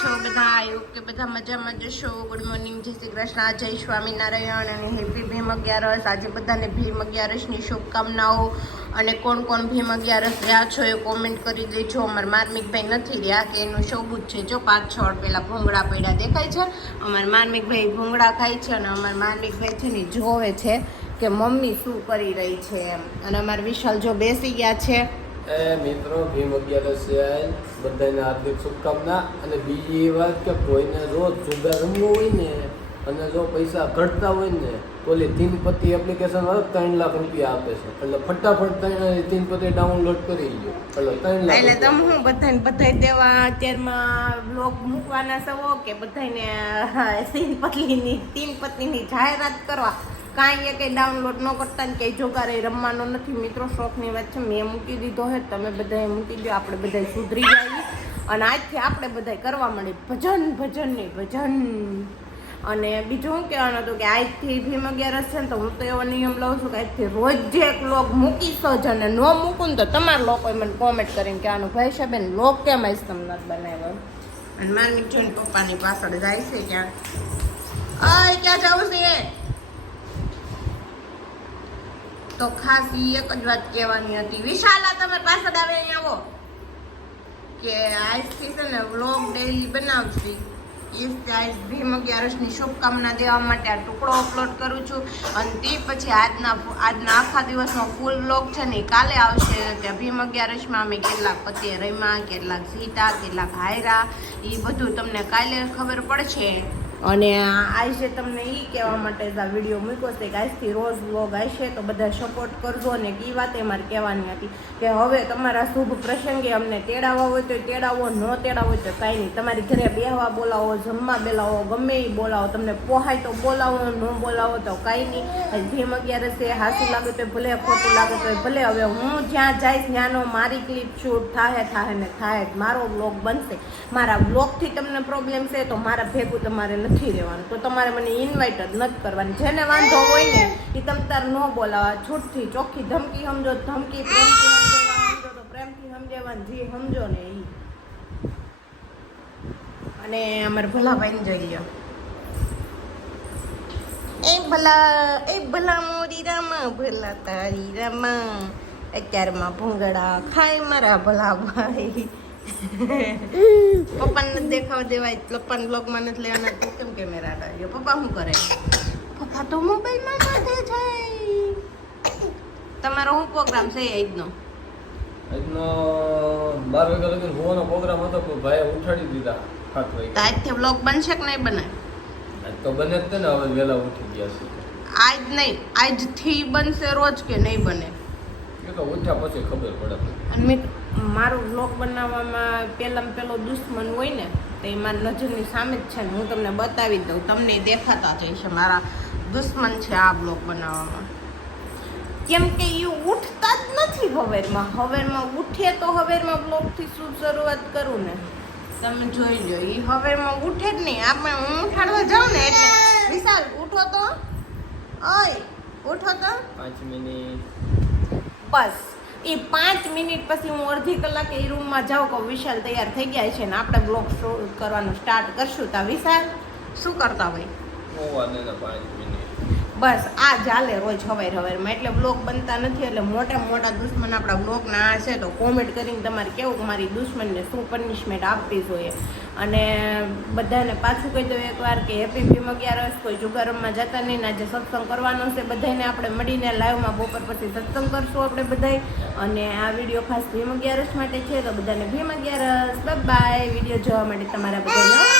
છો બધા? આવ્યું કે બધા મજામાં જશો ગુડ મોર્નિંગ જય શ્રી કૃષ્ણ. જય સ્વામિનારાયણ અને હેપી ભીમ અગિયારસ. આજે બધાને ભીમ અગિયારસની શુભકામનાઓ અને કોણ કોણ ભીમ અગિયારસ રહ્યા છો એ કોમેન્ટ કરી દેજો. અમારા માર્મિકભાઈ નથી રહ્યા કે એનું શોભું છે. જો પાંચ છ પહેલાં ભૂંગળા પડ્યા દેખાય છે. અમારા માર્મિકભાઈ ભૂંગળા ખાય છે અને અમારા માર્મિકભાઈ છે ને જોવે છે કે મમ્મી શું કરી રહી છે એમ. અને અમારા વિશાલ જો બેસી ગયા છે. એ મિત્રો ભીમ અગિયારસ છે બધાને હાર્દિક શુભકામના. અને બીજી એ વાત કે કોઈને જો જુગાર રમવું હોય ને અને જો પૈસા ઘટતા હોય ને તો ઓલી તીનપતિ એપ્લિકેશન વાળો ત્રણ લાખ રૂપિયા આપે છે. એટલે ફટાફટ ત્રણ તીનપતિ ડાઉનલોડ કરી લો એટલે ત્રણ લાખ એટલે તમે. હું બધાને બધાય દેવા અત્યારમાં બ્લોગ મૂકવાના છો કે બધાને તીન પત્નીની તીન પત્નીની જાહેરાત કરવા? કાંઈ એ કંઈ ડાઉનલોડ ન કરતા ને કંઈ જોગારે રમવાનો નથી. મિત્રો, શોખની વાત છે, મેં મૂકી દીધો હે, તમે બધાએ મૂકી દો આપણે બધાય સુધરી જઈએ. અને આજથી આપણે બધાય કરવા માંડીએ ભજન ભજન ને ભજન. અને બીજું હું કહેવાનું હતું કે આજથી ભીમ અગિયારસ છે ને, તો હું તો એવો નિયમ લઉં છું કે આજથી રોજ જે એક લોક મૂકીશો જ અને ન મૂકું ને, તો તમારા લોકોએ મને કોમેન્ટ કરીને કહેવાનું, ભાઈ સાહેબ એને લોક કેમ આવીશ તમને બનાવ્યો? અને મારી મીઠું પપ્પાની પાછળ જાય છે ક્યાં આ ક્યાં જવું છે તો ખાસ એ એક જ વાત કહેવાની હતી. વિશાલા તમે પાછળ આવે અહીંયા આવો. કે આજથી છે ને વ્લોગ ડેલી બનાવશી. ઈસ આઈસ ભીમ અગિયારસની શુભકામના દેવા માટે આ ટુકડો અપલોડ કરું છું. અને તે પછી આજના આજના આખા દિવસનો ફૂલ વ્લોગ છે ને કાલે આવશે. કે ભીમ અગિયારસમાં અમે કેટલાક પતિ રમ્યા કેટલાક સીતા કેટલાક હાયરા એ બધું તમને કાલે ખબર પડશે. અને આજે તમને એ કહેવા માટે આ વીડિયો મૂક્યો છે કે આજથી રોજ વ્લોગ આવશે તો બધા સપોર્ટ કરજો અને એ વાત એ મારે કહેવાની હતી કે હવે તમારા શુભ પ્રસંગે અમને તેડાવવા હોય તો તેડાવો, ન તેડાવો તો કાંઈ નહીં. તમારી ઘરે બેહવા બોલાવો, જમવા બોલાવો, ગમે એ બોલાવો, તમને પોહાય તો બોલાવો, ન બોલાવો તો કાંઈ નહીં. જેમ અગિયાર છે, હાસું લાગે તો ભલે, ખોટું લાગે તો ભલે. હવે હું જ્યાં જઈશ, ત્યાંનો મારી ક્લિપ શૂટ થાહે થાહે ને જ. મારો બ્લોગ બનશે. મારા બ્લોગથી તમને પ્રોબ્લેમ છે, તો મારા ભેગું તમારે નથી રહેવાનું તો તમારે મને ઇન્વાઇટ જ નથી કરવાની. જેને વાંધો હોય ને એ તમ તાર ન બોલાવા. છૂટથી, ચોખ્ખી ધમકી સમજો, ધમકી, પ્રેમથી સમજો તો પ્રેમથી સમજાવવાનું જે સમજો ને એ અને અમારે ભલાભાઈને જોઈએ એ ભલા એ ભલા મોરી રામા, ભલા તારી રામા. અત્યારમાં ભૂંગળા ખાય મારા ભલા ભાઈ પપ્પાને નથી દેખાવ દેવાય. પપ્પાને બ્લોગમાં નથી લેવાના. તું કેમ કેમેરા લાગ્યો પપ્પા શું કરે? પપ્પા તો મોબાઈલમાં સાથે છે. તમારો શું પ્રોગ્રામ છે આજનો આજનો બાર વાગ્યા લગી હોવાનો પ્રોગ્રામ હતો પણ ભાઈ ઉઠાડી દીધા સાત તો આજથી બ્લોગ બનશે કે નહીં બને? આજ તો બને જ ને હવે વહેલા ઉઠી ગયા છે. આજ નહીં આજથી બનશે રોજ કે નહીં બને? એ તો ઉઠ્યા પછી ખબર પડે અને મિત મારો વ્લોગ બનાવવામાં પહેલાં પહેલો દુશ્મન હોય ને તો એ મારી નજરની સામે જ છે ને હું તમને બતાવી દઉં. તમને દેખાતા જ છે મારા દુશ્મન છે આ બ્લોગ બનાવવામાં. કેમ કે એ ઉઠતા જ નથી હવેરમાં. હવેરમાં ઉઠે તો હવેરમાં બ્લોગથી શું શરૂઆત કરું ને? તમે જોઈ લો એ હવેરમાં ઉઠે જ નહીં. આપણે હું ઉઠાડવા જાઉં ને એટલે વિશાલ ઉઠો તો. ઓય ઉઠો તો. પાંચ મિનિટ. બસ. એ પાંચ મિનિટ પછી હું અડધી કલાકે એ રૂમમાં જાઉં કે વિશાલ તૈયાર થઈ ગયા છે ને આપણે બ્લોગ શો કરવાનું સ્ટાર્ટ કરશું તા વિશાલ શું કરતા હોય? બસ આ ચાલે રોજ હવાર હવારમાં એટલે બ્લોગ બનતા નથી એટલે મોટા મોટા દુશ્મન આપણા બ્લોગના આ છે તો કોમેન્ટ કરીને તમારે કેવું કે મારી દુશ્મનને શું પનિશમેન્ટ આપવી જોઈએ? અને બધાને પાછું કહી દઉં એકવાર કે હેપી ફીમ અગિયારસ કોઈ જુગારમમાં જતા નહીં આજે સત્સંગ કરવાનો છે બધાને આપણે મળીને લાઈવમાં બપોર પછી સત્સંગ કરશું આપણે બધાય. અને આ વીડિયો ખાસ ભીમ અગિયારસ માટે છે, તો બધાને ભીમ અગિયારસ બાય વીડિયો જોવા માટે તમારા બધાનો